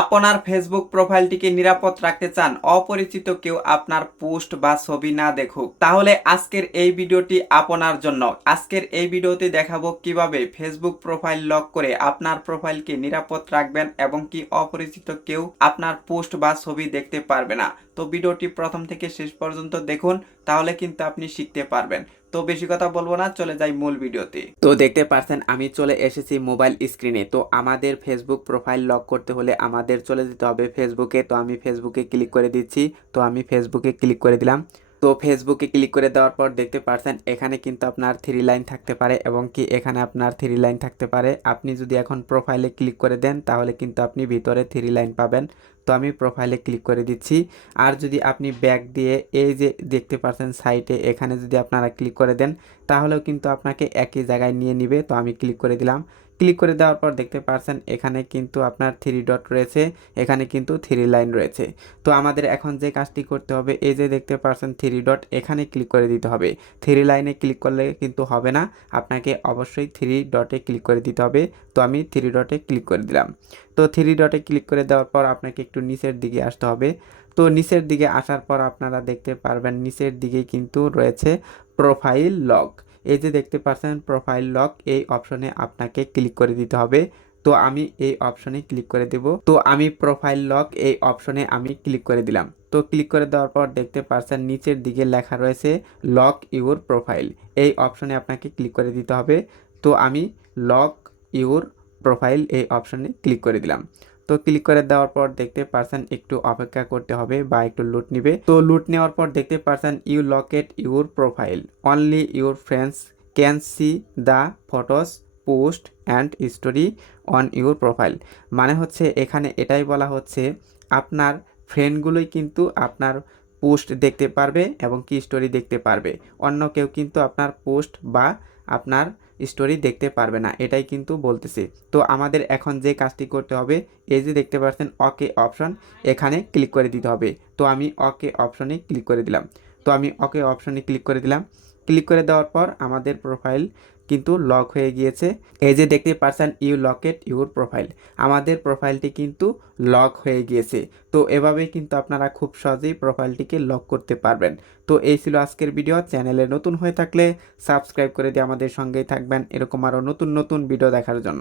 আপনার ফেসবুক প্রোফাইলটিকে নিরাপদ রাখতে চান, অপরিচিত কেউ আপনার পোস্ট বা ছবি না দেখুক, তাহলে আজকের এই ভিডিওটি আপনার জন্য। আজকের এই ভিডিওতে দেখাবো কিভাবে ফেসবুক প্রোফাইল লক করে আপনার প্রোফাইলকে নিরাপদ রাখবেন এবং কি অপরিচিত কেউ আপনার পোস্ট বা ছবি দেখতে পারবে না। তো ভিডিওটি প্রথম থেকে শেষ পর্যন্ত দেখুন, তাহলে কিন্তু আপনি শিখতে পারবেন। তো বেশি কথা বলবো না, চলে যাই মূল ভিডিওতে। তো দেখতে পাচ্ছেন আমি চলে এসেছি মোবাইল স্ক্রিনে। তো আমাদের ফেসবুক প্রোফাইল লক করতে হলে আমাদের চলে যেতে হবে ফেসবুকে। তো আমি ফেসবুকে ক্লিক করে দিচ্ছি। তো আমি ফেসবুকে ক্লিক করে দিলাম। তো ফেসবুকে ক্লিক করে দেওয়ার পর দেখতে পাচ্ছেন এখানে কিন্তু আপনার 3 লাইন থাকতে পারে এবং কি এখানে আপনার 3 লাইন থাকতে পারে। আপনি যদি এখন প্রোফাইলে ক্লিক করে দেন তাহলে কিন্তু আপনি ভিতরে 3 লাইন পাবেন। তো আমি প্রোফাইলে ক্লিক করে দিচ্ছি। আর যদি আপনি ব্যাক দিয়ে এই যে দেখতে পাচ্ছেন সাইটে, এখানে যদি আপনারা ক্লিক করে দেন তাহলেও কিন্তু আপনাকে একই জায়গায় নিয়ে নিবে। তো আমি ক্লিক করে দিলাম। ক্লিক করে দেওয়ার পর দেখতে পাচ্ছেন এখানে কিন্তু আপনার 3 ডট রয়েছে, এখানে কিন্তু 3 লাইন রয়েছে। তো আমাদের এখন যে কাজটি করতে হবে, এই যে দেখতে পাচ্ছেন 3 ডট, এখানে ক্লিক করে দিতে হবে। 3 লাইনে ক্লিক করলে কিন্তু হবে না, আপনাকে অবশ্যই 3 ডটে ক্লিক করে দিতে হবে। তো আমি 3 ডটে ক্লিক করে দিলাম। তো 3 ডটে ক্লিক করে দেওয়ার পর আপনাকে একটু নিচের দিকে আসতে হবে। তো নিচের দিকে আসার পর আপনারা দেখতে পারবেন নিচের দিকে কিন্তু রয়েছে প্রোফাইল লক। এই যে দেখতে পাচ্ছেন প্রোফাইল লক, এই অপশনে আপনাকে ক্লিক করে দিতে হবে। তো আমি এই অপশনে ক্লিক করে দেব। তো আমি প্রোফাইল লক এই অপশনে আমি ক্লিক করে দিলাম। তো ক্লিক করে দেওয়ার পর দেখতে পাচ্ছেন নিচের দিকে লেখা রয়েছে লক ইউর প্রোফাইল, এই অপশনে আপনাকে ক্লিক করে দিতে হবে। তো আমি লক ইউর প্রোফাইল এই অপশনে ক্লিক করে দিলাম। তো ক্লিক করে দেওয়ার পর দেখতে পাচ্ছেন একটু অপেক্ষা করতে হবে বা একটু লুট নিবে। তো লুট নেওয়ার পর দেখতে পাচ্ছেন you locked your profile, only your friends can see the photos post and story on your profile. মানে হচ্ছে এখানে এটাই বলা হচ্ছে আপনার ফ্রেন্ডগুলোই কিন্তু আপনার পোস্ট দেখতে পারবে এবং কি স্টোরি দেখতে পারবে, অন্য কেউ কিন্তু আপনার পোস্ট বা আপনার স্টোরি দেখতে পারবে না, এটাই কিন্তু বলতেছে। তো আমাদের এখন যে কাজটি করতে হবে, এই যে দেখতে পাচ্ছেন ওকে অপশন, এখানে ক্লিক করে দিতে হবে। তো আমি ওকে অপশনে ক্লিক করে দিলাম। তো আমি ওকে অপশনে ক্লিক করে দিলাম। ক্লিক করে দেওয়ার পর আমাদের প্রোফাইল কিন্তু লক হয়ে গিয়েছে। এই যে দেখতে পাচ্ছেন ইউ লকেট ইউর প্রোফাইল, আমাদের প্রোফাইলটি কিন্তু লক হয়ে গিয়েছে। তো এভাবেই কিন্তু আপনারা খুব সহজেই প্রোফাইলটিকে লক করতে পারবেন। তো এই ছিল আজকের ভিডিও। চ্যানেলে নতুন হয়ে থাকলে সাবস্ক্রাইব করে দিয়ে আমাদের সঙ্গেই থাকবেন এরকম আরও নতুন নতুন ভিডিও দেখার জন্য।